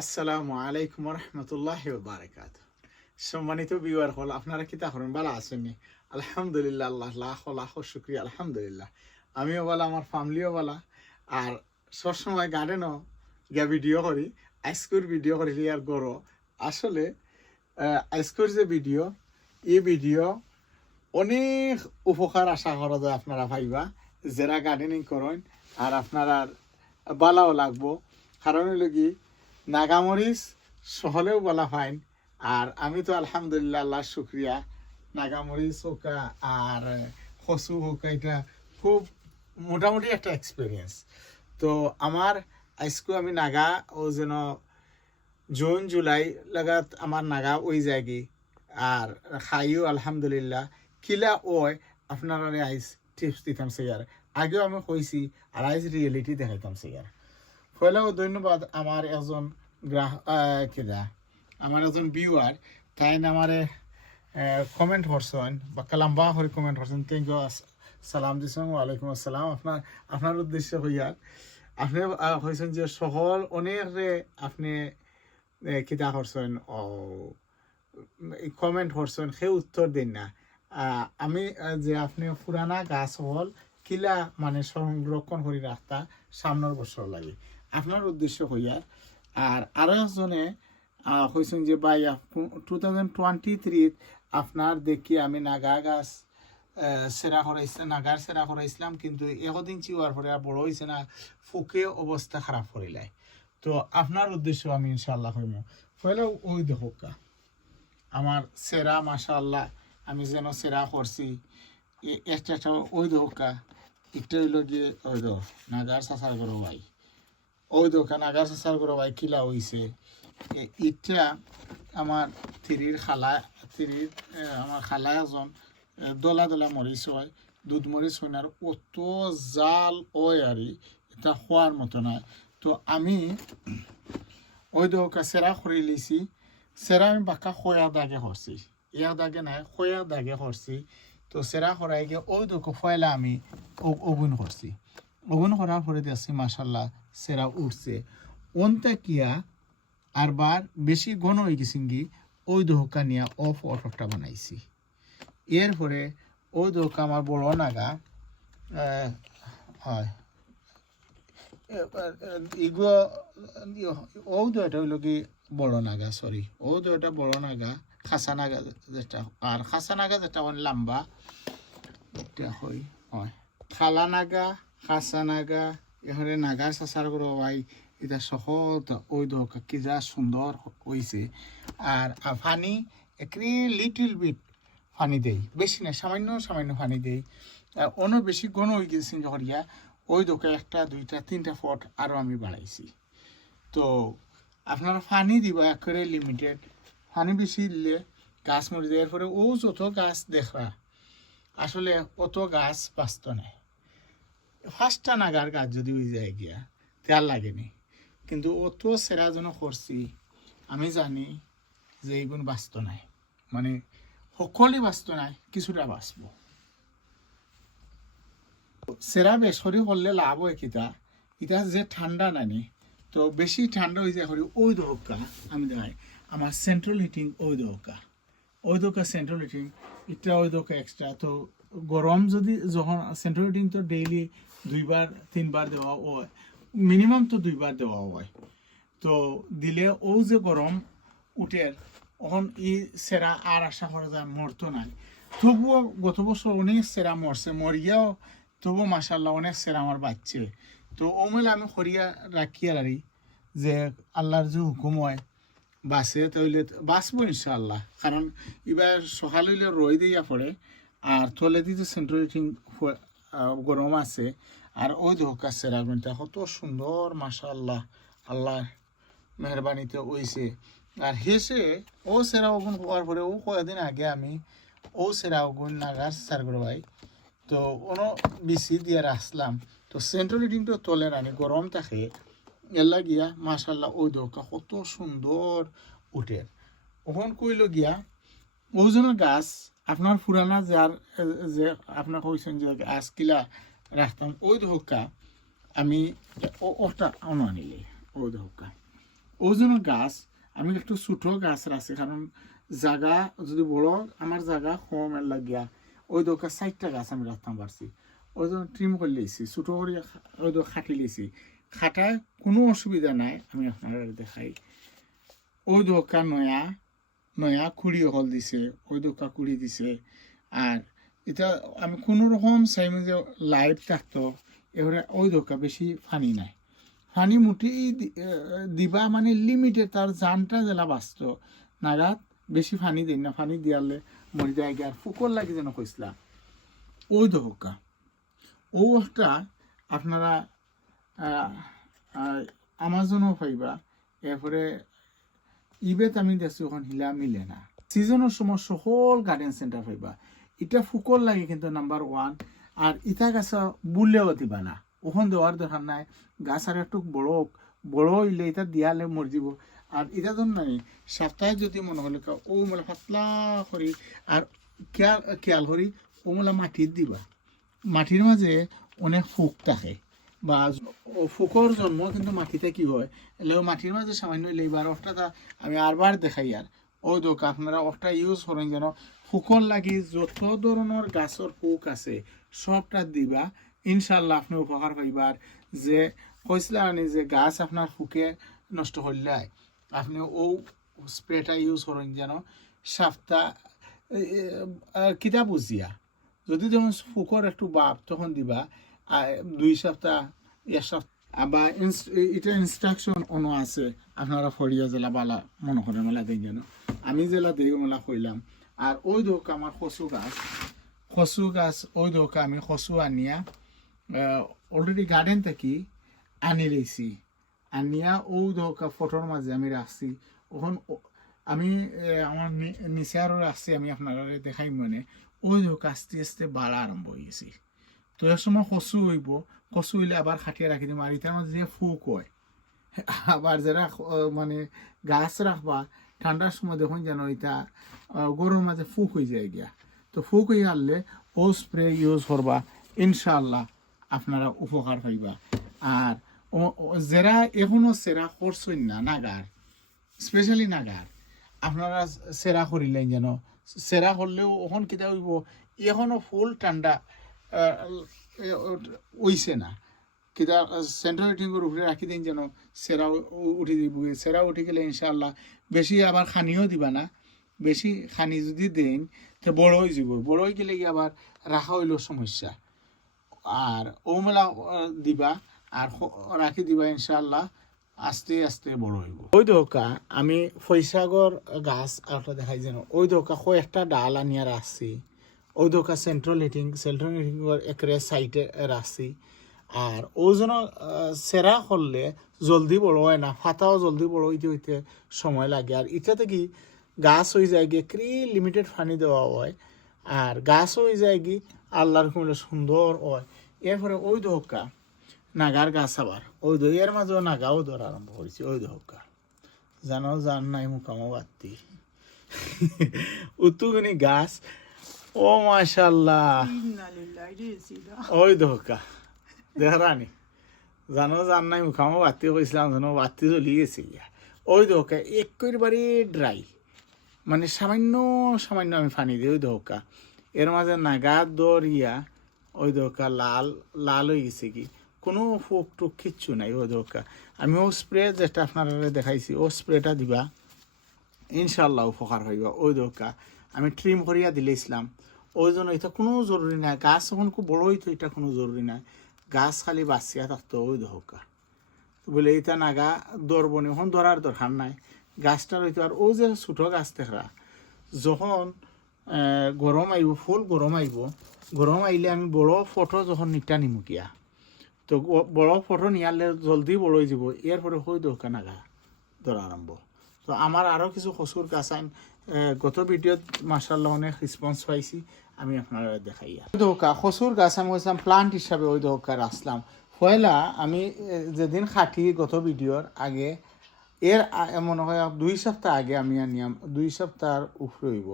আসসালামু আলাইকুম রহমতুল্লাহ বারাকাত সম্মানিত বিওয়ার হল, আপনারা কি তা করেন ভালো আছেননি? আলহামদুলিল্লাহ, আল্লাহ লাখ লাখ শুক্রিয়া, আলহামদুলিল্লাহ। আমিও বলা, আমার ফ্যামিলিও বলা। আর সবসময় গার্ডেনও গিয়া ভিডিও করি আইস্কুর ভিডিও করি আর গরো। আসলে আইস্কুর যে ভিডিও এই ভিডিও অনেক উপকার আশা করা যায় আপনারা ভাইবা। যারা গার্ডেনিং করেন, আর আপনারা বালাও লাগবো। কারণ হইল কি নাগামরিচ সহলেও বলা ফাইন আর আমি তো আলহামদুলিল্লাহ, আল্লাহ শুক্রিয়া। নাগামরিচ হোকা, আর কচু হোকা, এটা খুব মোটামুটি একটা এক্সপিরিয়েন্স তো আমার আজকে আমি নাগা, ও যেন জুন, জুলাই, লাগাত আমার নাগা ওই জায়গি আর খাইও, আলহামদুলিল্লাহ। কিলা ওই, আপনারা আইস টিপস দিতাম সেয়ার আগেও আমি কইছি, আর আইস রিয়েলিটি দেখাইতাম সেয়ার পয়লাও ধন্যবাদ আমার একজন গ্রাহক আমার একজন ভিউয়ার তাই আমারে কমেন্ট করছেন, বা কালাম্বা করে কমেন্ট করছেন। থ্যাংক ইউ সালাম দিছেন, ওয়ালাইকুম আসসালাম। আপনার আপনার উদ্দেশ্য হইয়ার আপনি হয়েছেন যে সকল অনেক আপনি কিতা করছেন, ও কমেন্ট করছেন, সেই উত্তর দিন না। আমি যে আপনি পুরানা গাছ হল, কিলা মানে সংরক্ষণ করে রাখতা, সামনের বছর লাগে। আপনার উদ্দেশ্য হইয়ার আর আরও একজনে আহ, কইছেন যে ভাই টু থাউজেন্ড টোয়েন্টি থ্রিত আপনার দেখি আমি নাগা গাছ সেরা করাইছে নাগার সেরা করাইছিলাম কিন্তু একদিন চিওয়ার পরে আর বড় হয়েছে না ফুকে অবস্থা খারাপ করিলাই তো আপনার উদ্দেশ্য আমি ইনশাল্লাহ হইম পয়লা ওই দেখোকা আমার সেরা মাশাল্লাহ আমি যেন সেরা করছি। একটা ওই দোকা একটা হইল গিয়ে ওই দো নাগার সাসার করো ভাই। ওই দোকা নাগার সাসার করো ভাই কিলা হইছে। ইটা আমার থিরির খালা থিরির আমার খালা একজন দলা দলা মরিচ হয়, দুধ মরিচ হয় না অত জাল ওই আর এটা হওয়ার মতো নয় তো আমি ওই দোকা সেরা করে লিছি সেরা আমি বাক্কা খোয়া দাগে করছি ইয়া দাগে নাই খোয়া দাগে করছি তো সেরা করাই গিয়ে ওই দুঃখ ফয়লা আমি ওগুন করছি ওগুন করার পরে দেখছি মাসাল্লাহ সেরা উঠছে। ওনটা কিয়া আর বার বেশি ঘন হয়ে গেছি গি ওই দোহকা নিয়ে অফ অটকটা বানাইছি। এরপরে ওই দোহকা আমার বড় নাগা হয়। ইগো ও হইল কি নাগা দুটা বড় নাগা নাগা আর নাগা যেটা মানে লম্বা, এটা হই হয়। খালা নাগা, খাসা নাগা এখানে নাগা চাচার করে ভাই এটা সহজ ওই দোকা কি যা সুন্দর হইছে আর ফানি একরি লিটিল বিট পানি দেই বেশি না সামান্য সামান্য পানি দেই। আর অন্য বেশি ঘন হয়ে গেছে হরিয়া ওই দোকে একটা, দুইটা, তিনটা ফট আরও আমি বাড়াইছি তো আপনারা পানি দিবা একেবারে লিমিটেড পানি বেশি দিলে গাছ মরে যায়। এরপরে ও যত গাছ দেখরা আসলে অত গাছ বাঁচত নাই। ফার্স্টটা নাগার গাছ যদি ওই যায় গিয়া, তেল লাগেনি। কিন্তু অত সেরা যেন করছি আমি জানি যে এইগুণ বাঁচত নাই। মানে সকলে বাঁচত নাই, কিছুটা বাঁচব সেরা বেসরি করলে লাভ হয় কিতা ইটা যে ঠান্ডা নানি, তো বেশি ঠান্ডা হয়ে যায় ওই দোকা আমি দেখাই আমার সেন্ট্রাল হিটিং ওই দোকা ওই দোকা সেন্ট্রাল হিটিং এটা ওই দোকা এক্সট্রা তো গরম যদি যখন সেন্ট্রাল হিটিং তো ডেইলি দুইবার, তিনবার দেওয়া হয় মিনিমাম তো দুইবার দেওয়া হয়। তো দিলে ও যে গরম উঠে তখন ই সেরা আর আশা করা যায় মরতো নাই। তবুও গত বছর অনেক সেরা মরছে, মরিয়াও তবু মাসাল্লাহ অনেক সেরা আমার বাচ্চে। তো ও মেলে আমি খরিয়া রাখিয়া রারি যে আল্লাহর যে হুকুম হয় বাসে তাইলে বাঁচবো ইনশাল্লাহ কারণ এবার সকাল রই দিয়া পড়ে আর তলে দিতে সেন্ট্রাল হিটিং গরম আছে। আর ওই ধোকা সেরা গুণটা কত সুন্দর মাশাল্লাহ আল্লাহ আল্লাহ মেহরবানিতে ওইছে আর হেসে ও সেরা ওগুন হওয়ার পরে ও কয়েকদিন আগে আমি ও সেরা ওগুন নাগার সার করে ভাই। তো কোনো বিসি দিয়ে রাখলাম। তো সেন্ট্রাল হিটিং তো তলে রানি, গরম থাকে। এলা গিয়া মাশাল্লাহ ওই দোকা কত সুন্দর উঠে। ওখান কইল গিয়া, ওজনের গাছ আপনার পুরানা যার যে আপনার কইছেন যে গাছ কিলা রাখতাম ওই দোকা আমি ওটা অন্য আনিলে ওই দোকা ওই জন্য গাছ, আমি একটু ছোটো গাছ রাখছি কারণ জায়গা যদি বড় আমার জায়গা কম এর লাগিয়া ওই দোকান চারটা গাছ আমি রাখতাম পারছি ওই জন্য ট্রিম করে লিয়েছি ছোটো করে ওই দো খাটি লিয়েছি খাটায় কোনো অসুবিধা নাই, আমি আপনারা দেখাই। ওই দোকান নয়া নয়া কুড়ি হল দিছে ওই দোকা কুড়ি দিছে। আর এটা আমি কোনো রকম চাইম যে লাইভ থাকতো এবারে ওই দোকা বেশি ফানি নাই। ফানি মুঠি দিবা মানে লিমিটেড তার জানটা জেলা বাঁচত নাগাদ বেশি ফানি দিন না, ফানি দিয়ালে মরি যায় আর ফুকর লাগে যেন কইসলা ওই দোকা একটা আপনারা আমাজনও পাইবা। এরপরে ইবেত আমি দেখছি ওখান হিলা মিলে না। সিজনের সময় সকল গার্ডেন সেন্টার পাইবা এটা ফুকর লাগে কিন্তু নাম্বার ওয়ান আর ইটা গাছ বুললেও দিবা না। ওখান দেওয়ার দরকার নাই। গাছ আর একটু বড় বড় হইলে এটা দিয়ালে মরে যাব আর এটা তো নাই। সপ্তাহে যদি মনে হলে ও মেলা পাতলা করি আর খেয়াল খেয়াল করি ও মেলা মাটির দিবা। মাটির মাঝে অনেক ফুক থাকে। বা ও ফুকর জন্ম কিন্তু মাটিতে কি হয়? এলে ও মাটির মাঝে সামান্য লেবার অফটা আমি আরবার দেখাই আর ওই দোক আপনারা অফটা ইউজ করেন যেন ফুকর লাগি যত ধরনের গাছের পোক আছে সবটা দিবা। ইনশাল্লাহ আপনি উপকার পাইবার যে কইসলা আনি যে গাছ আপনার ফুকে নষ্ট করলে আপনি ও স্প্রেটা ইউজ করেন যেন সাপ্তাহ কিতা বুঝিয়া যদি যখন ফুকর একটু বাপ তখন দিবা দুই সপ্তাহ, এক সপ্তাহ। আবার এটা ইনস্ট্রাকশন অনো আছে, আপনারা ফরিয়া জেলা বালা মনে করেন মেলা দেই যেন আমি জেলা দেই মেলা কইলাম। আর ওই দোক আমার কচু গাছ কচু গাছ, ওই দোক আমি কচু আনিয়া অলরেডি গার্ডেন থেকে আনি লেছি। আনিয়া ও দোক ফটোর মাঝে আমি রাখছি ওখান আমি আমার নিচে আরও রাখছি আমি আপনারা দেখাই মানে। ওই দোক আস্তে আস্তে বাড়া আরম্ভ হয়ে গেছি। তো এর সময় কচু হইব, কচু হইলে আবার খাটিয়ে রাখি দিম, আর এটার মধ্যে যে ফুক হয়, আবার যারা মানে গাছ রাখবা ঠান্ডার সময় দেখুন যেন এটা গরুর মাঝে ফুক হয়ে যায় গিয়া। তো ফুক হয়ে আনলে ও স্প্রে ইউজ করবা ইনশাল্লাহ আপনারা উপকার পাইবা। আর যারা এখনও সেরা করছেন না নাগার স্পেশালি নাগার আপনারা সেরা করিলেন যেন সেরা করলেও ওখন কিতা হইব, এখনও ফুল ঠান্ডা ওইছে না। কিতা সেন্ট্রাল টিঙ্গের উপরে রাখি দিন যেন সেরা উঠি দিব। সেরা উঠি গেলে ইনশাল্লাহ বেশি আবার খানিও দিবা না। বেশি খানি যদি দেন, তো বড় হয়ে যাব। বড় হয়ে গেলে আবার রাখা হইল সমস্যা। আর ও মেলা দিবা, আর রাখি দিবা ইনশাল্লাহ আস্তে আস্তে বড় হইব ওই দোকা আমি ফৈসাগর গাছ আরেকটা দেখাই যেন। ওই দোকা কয়েকটা ডাল আনিয়া রাখছি ওই দোকা সেন্ট্রাল হিটিং সেন্ট্রাল হিটিং একরে সাইডে রাখছি আর ও যেন আহ, সেরা করলে জলদি বড় হয় না ফাতাও জলদি বড় হইতে হইতে সময় লাগে। আর এটাতে কি গাছ হয়ে যায় গিয়ে ক্রি লিমিটেড পানি দেওয়া হয়। আর গাছ হয়ে যায় কি আল্লাহর কুমিলে সুন্দর হয়। এরপরে ওই দোকা নাগার গাছ আবার ওই দই এর মাঝেও নাগাও ধরা আরম্ভ করেছি ওই দোকা জানো জান নাই মুখামো বাত্তি উতুগুনি গাছ ও মাশাল্লাহ ওই দোকা দেখারানি জানো জান নাই মুখামো বাতি কইছিলাম জানো বাতি জ্বলি গেছে গিয়া। ওই দোকা একেবারে ড্রাই। মানে সামান্য সামান্য আমি পানি দিই ওই দোকা এর মাঝে নাগা দরিয়া ওই দোকা লাল লাল হয়ে গেছে কি। কোনো ফুক টুক কিচ্ছু নাই ওই দোকা আমি ও স্প্রে যেটা আপনারা দেখাইছি ও স্প্রেটা দিবা ইনশাল্লাহ উপকার হইব ওই দোকা আমি ট্রিম করিয়া দিলেছিলাম ওই জন্য এটা কোনো জরুরি নাই। গাছ যখন খুব বড় হইতো, এটা কোনো জরুরি নাই। গাছ খালি বাঁচিয়া থাকতো, ওই দোকা বলে এটা নাগা দরবনি এখন ধরার দরকার নাই। গাছটা রইতো আর ও যে ছোট গাছ দেখরা, যখন গরম আইব, ফুল গরম আইব, গরম আইলে আমি বড় ফটো যখন নিটা নিমুকিয়া তো বড় ফটো নিয়ালে জলদি বড় হয়ে যাব, এরপরে হয়ে দোকান নাগা, ধরা আরম্ভ। তো আমার আরও কিছু কচুর গাছ আইন গত ভিডিওত মার্শাল্লাহ অনেক রেসপন্স পাইছি, আমি আপনারা দেখাই দোকা কচুর গাছ আমি বলছিলাম প্লান্ট হিসাবে ওই দোকা আসলাম। পয়লা আমি যেদিন খাটি গত ভিডিওর আগে, এর মনে হয় দুই সপ্তাহ আগে আমি আনিয়াম দুই সপ্তাহ উপরে হইব,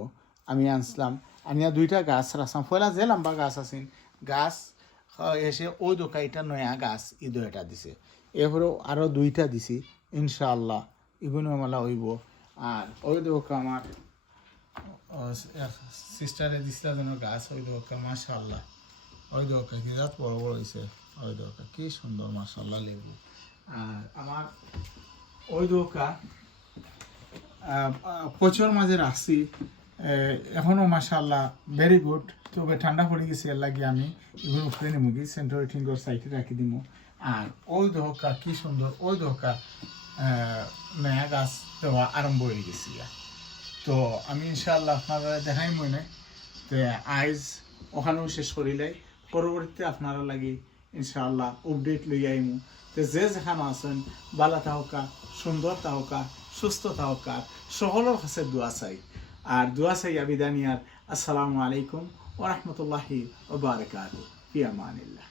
আমি আনছিলাম, আনিয়া দুইটা গাছ রাখলাম পয়লা যে লম্বা গাছ আছিল গাছ এসে ওই দোকা এটা নয়া গাছ ঈদ এটা দিছে। এরপরেও আরও দুইটা দিছি, ইনশাআল্লাহ। এগুলো মালা হইব। আর ওই দোকা আমার সিস্টারে দিছিলা যেন গাছ ওই দোকা মাশাল্লাহ ওই দোকা কি রাত বড় বড় হয়েছে ওই দোকা কি সুন্দর মাশাল্লাহ লেবু। আর আমার ওই দোকা প্রচুর মাঝে রাখছি। আহ, এখনও মাশাল্লাহ ভেরি গুড তবে ঠান্ডা পড়ে গেছে এর লাগে আমি এগুলো উপরে নেব কি সেন্টার ঠিঙ্গর সাইডে রাখি দিব আর ওই দোকা কি সুন্দর ওই দোকা নয়া গাছ দেওয়া আরম্ভ হয়ে গেছি তো আমি ইনশাআল্লাহ আপনারা দেখাই মনে, তো আইজ ওখানেও শেষ করিলাই পরবর্তীতে আপনারা লাগি ইনশাআল্লাহ আপডেট লই আইমু। তো যে যেখানে আছেন বালা তাহকা সুন্দর তাহকা সুস্থ তাহকা সকলের কাছে দোয়া চাই। আর দোয়া চাই আবিদানিয়ার, আসসালামু আলাইকুম ওরহমতুল্লাহি ওবারকাত ফি আমানিল্লাহ।